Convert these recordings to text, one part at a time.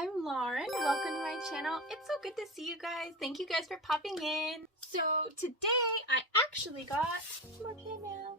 I'm Lauren. Welcome to my channel. It's so good to see you guys. Thank you guys for popping in. So today I actually got more plant mail.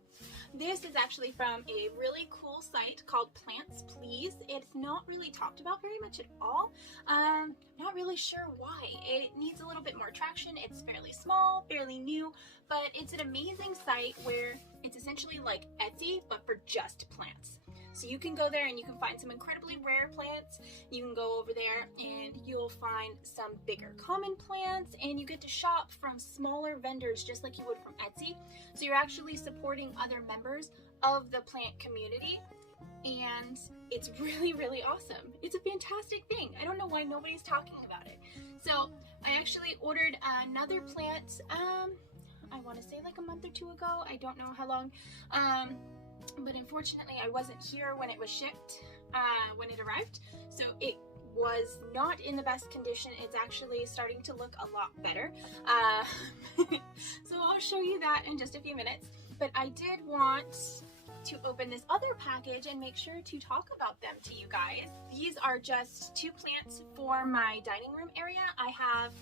This is actually from a really cool site called PlantsPlz. It's not really talked about very much at all. Not really sure why. It needs a little bit more traction. It's fairly small, fairly new, but it's an amazing site where it's essentially like Etsy, but for just plants. So you can go there and you can find some incredibly rare plants. You can go over there and you'll find some bigger common plants, and you get to shop from smaller vendors just like you would from Etsy. So you're actually supporting other members of the plant community, and it's really, really awesome. It's a fantastic thing. I don't know why nobody's talking about it. So I actually ordered another plant, I want to say like a month or two ago. I don't know how long. But unfortunately I wasn't here when it was shipped, when it arrived, so it was not in the best condition. It's actually starting to look a lot better, so I'll show you that in just a few minutes. But I did want to open this other package and make sure to talk about them to you guys. These are just two plants for my dining room area. I have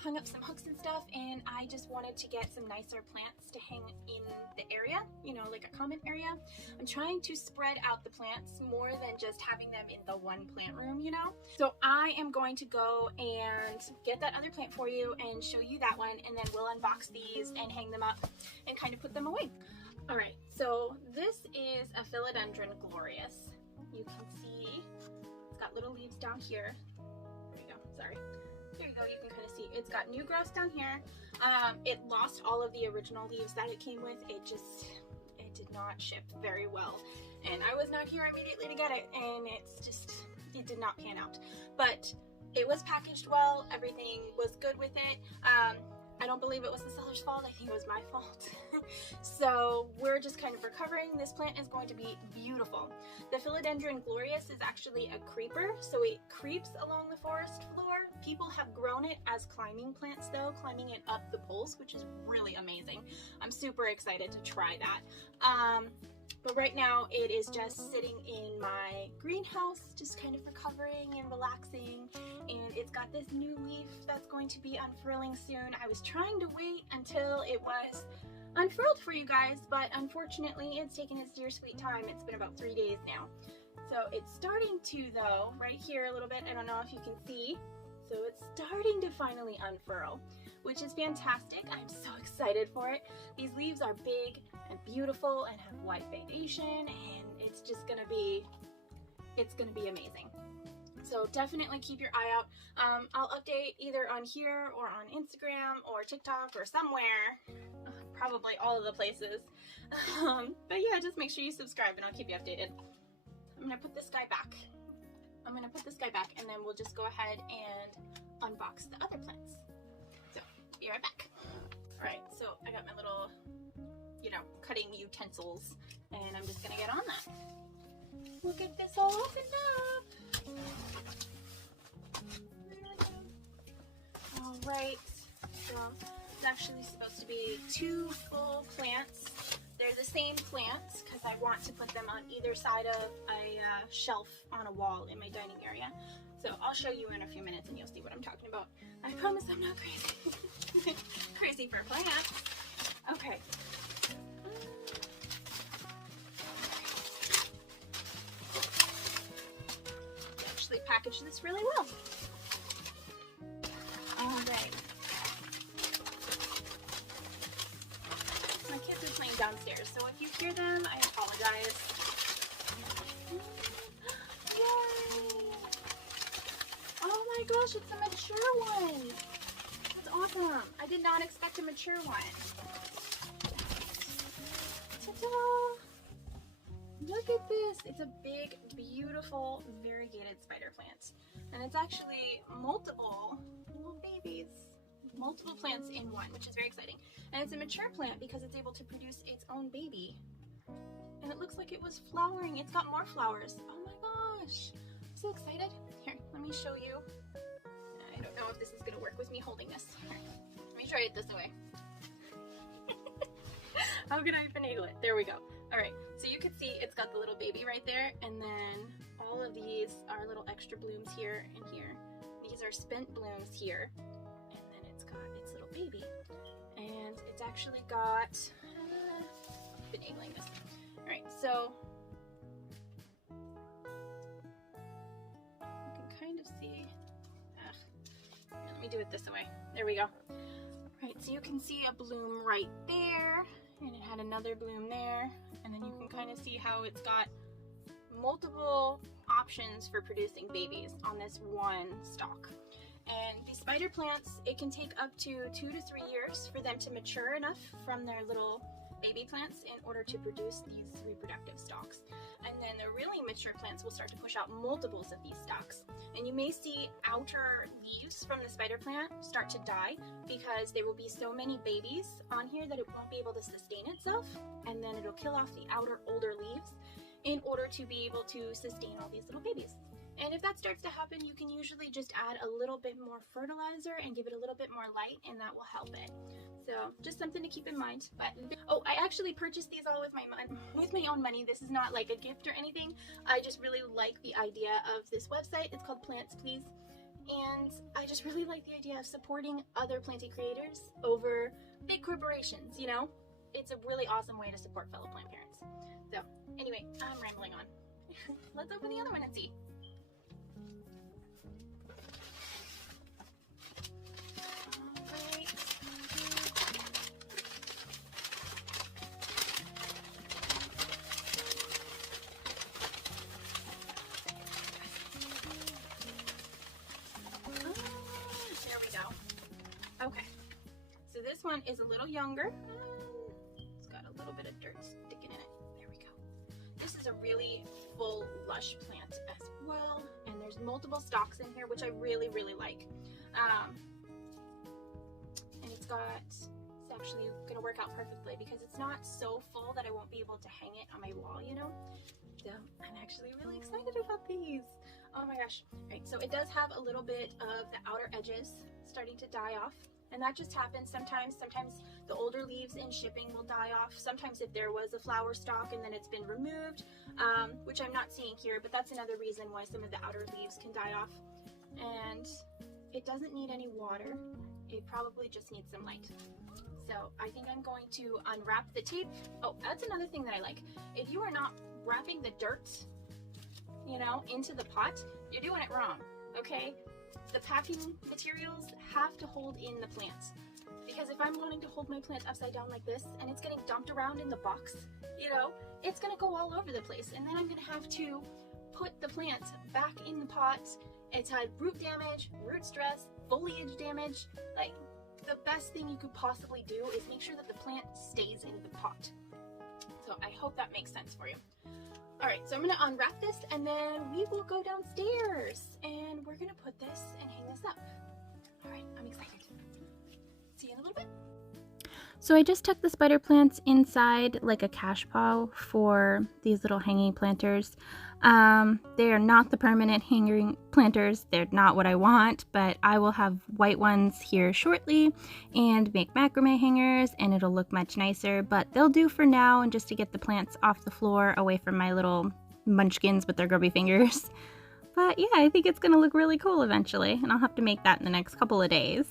hung up some hooks and stuff, and I just wanted to get some nicer plants to hang in the area, you know, like a common area. I'm trying to spread out the plants more than just having them in the one plant room, you know. So I am going to go and get that other plant for you and show you that one, and then we'll unbox these and hang them up and kind of put them away. All right, so this is a Philodendron Glorious. You can see it's got little leaves down here. There you go, sorry. There you go, you can kind of see it's got new growth down here. It lost all of the original leaves that it came with. It did not ship very well, and I was not here immediately to get it, and it did not pan out. But it was packaged well, everything was good with it. I don't believe it was the seller's fault. I think it was my fault. So we're just kind of recovering. This plant is going to be beautiful. The Philodendron Glorious is actually a creeper, so it creeps along the forest floor. People have grown it as climbing plants though, climbing it up the poles, which is really amazing. I'm super excited to try that. But right now it is just sitting in my greenhouse, just kind of recovering and relaxing, and it's got this new leaf that's going to be unfurling soon. I was trying to wait until it was unfurled for you guys, but unfortunately it's taken its dear sweet time. It's been about 3 days now. So it's starting to, though, right here a little bit. I don't know if you can see. So it's starting to finally unfurl, which is fantastic. I'm so excited for it. These leaves are big and beautiful and have white vegetation, and it's just gonna be amazing. So definitely keep your eye out. I'll update either on here or on Instagram or TikTok or somewhere, probably all of the places. But yeah, just make sure you subscribe and I'll keep you updated. I'm gonna put this guy back. And then we'll just go ahead and unbox the other plants. So, be right back. All right, so I got my little, you know, cutting utensils, and I'm just gonna get on that. We'll get this all opened up. All right, so it's actually supposed to be 2 full plants. They're the same plants because I want to put them on either side of a shelf on a wall in my dining area. So I'll show you in a few minutes and you'll see what I'm talking about. I promise I'm not crazy. Crazy for plants. Okay. I actually packaged this really well. All right. My kids are playing downstairs, so if you hear them, I apologize. Yay! Oh my gosh, it's a mature one! That's awesome! I did not expect a mature one. Ta-da! Look at this! It's a big, beautiful, variegated spider plant. And it's actually multiple little babies. Multiple plants in one, which is very exciting. And it's a mature plant because it's able to produce its own baby. And it looks like it was flowering. It's got more flowers. Oh my gosh. I'm so excited. Here, let me show you. I don't know if this is going to work with me holding this. Here, let me try it this way. How can I finagle it? There we go. All right, so you can see it's got the little baby right there, and then all of these are our little extra blooms here and here. These are spent blooms here. And then it's got its little baby. And it's actually got, finagling this. Alright, so you can kind of see, let me do it this way. There we go. Right, so you can see a bloom right there, and it had another bloom there, and then you can kind of see how it's got multiple options for producing babies on this one stalk. And these spider plants, it can take up to 2 to 3 years for them to mature enough from their little baby plants in order to produce these reproductive stalks. And then the really mature plants will start to push out multiples of these stalks. And you may see outer leaves from the spider plant start to die because there will be so many babies on here that it won't be able to sustain itself, and then it'll kill off the outer older leaves in order to be able to sustain all these little babies. And if that starts to happen, you can usually just add a little bit more fertilizer and give it a little bit more light, and that will help it. So just something to keep in mind. But oh, I actually purchased these all with my own money. This is not like a gift or anything. I just really like the idea of this website. It's called PlantsPlz, and I just really like the idea of supporting other planty creators over big corporations, you know? It's a really awesome way to support fellow plant parents. So anyway, I'm rambling on. Let's open the other one and see. Okay, so this one is a little younger. It's got a little bit of dirt sticking in it. There we go. This is a really full, lush plant as well, and there's multiple stalks in here, which I really, really like. And it's actually going to work out perfectly because it's not so full that I won't be able to hang it on my wall, you know? So I'm actually really excited about these. Oh my gosh. All right, so it does have a little bit of the outer edges starting to die off, and that just happens sometimes. Sometimes the older leaves in shipping will die off. Sometimes if there was a flower stalk and then it's been removed, which I'm not seeing here, but that's another reason why some of the outer leaves can die off. And it doesn't need any water. It probably just needs some light. So I think I'm going to unwrap the tape. Oh, that's another thing that I like. If you are not wrapping the dirt, you know, into the pot, you're doing it wrong, okay? The packing materials have to hold in the plants, because if I'm wanting to hold my plant upside down like this and it's getting dumped around in the box, you know, it's gonna go all over the place, and then I'm gonna have to put the plant back in the pot. It's had root damage, root stress, foliage damage. Like, the best thing you could possibly do is make sure that the plant stays in the pot. So I hope that makes sense for you. All right, so I'm gonna unwrap this, and then we will go downstairs and we're gonna put this and hang this up. All right, I'm excited. See you in a little bit. So I just tucked the spider plants inside like a cash pile for these little hanging planters. They are not the permanent hanging planters. They're not what I want, but I will have white ones here shortly and make macrame hangers, and it'll look much nicer, but they'll do for now, and just to get the plants off the floor away from my little munchkins with their grubby fingers. But yeah, I think it's gonna look really cool eventually, and I'll have to make that in the next couple of days.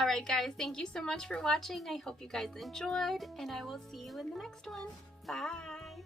Alright guys, thank you so much for watching. I hope you guys enjoyed, and I will see you in the next one. Bye!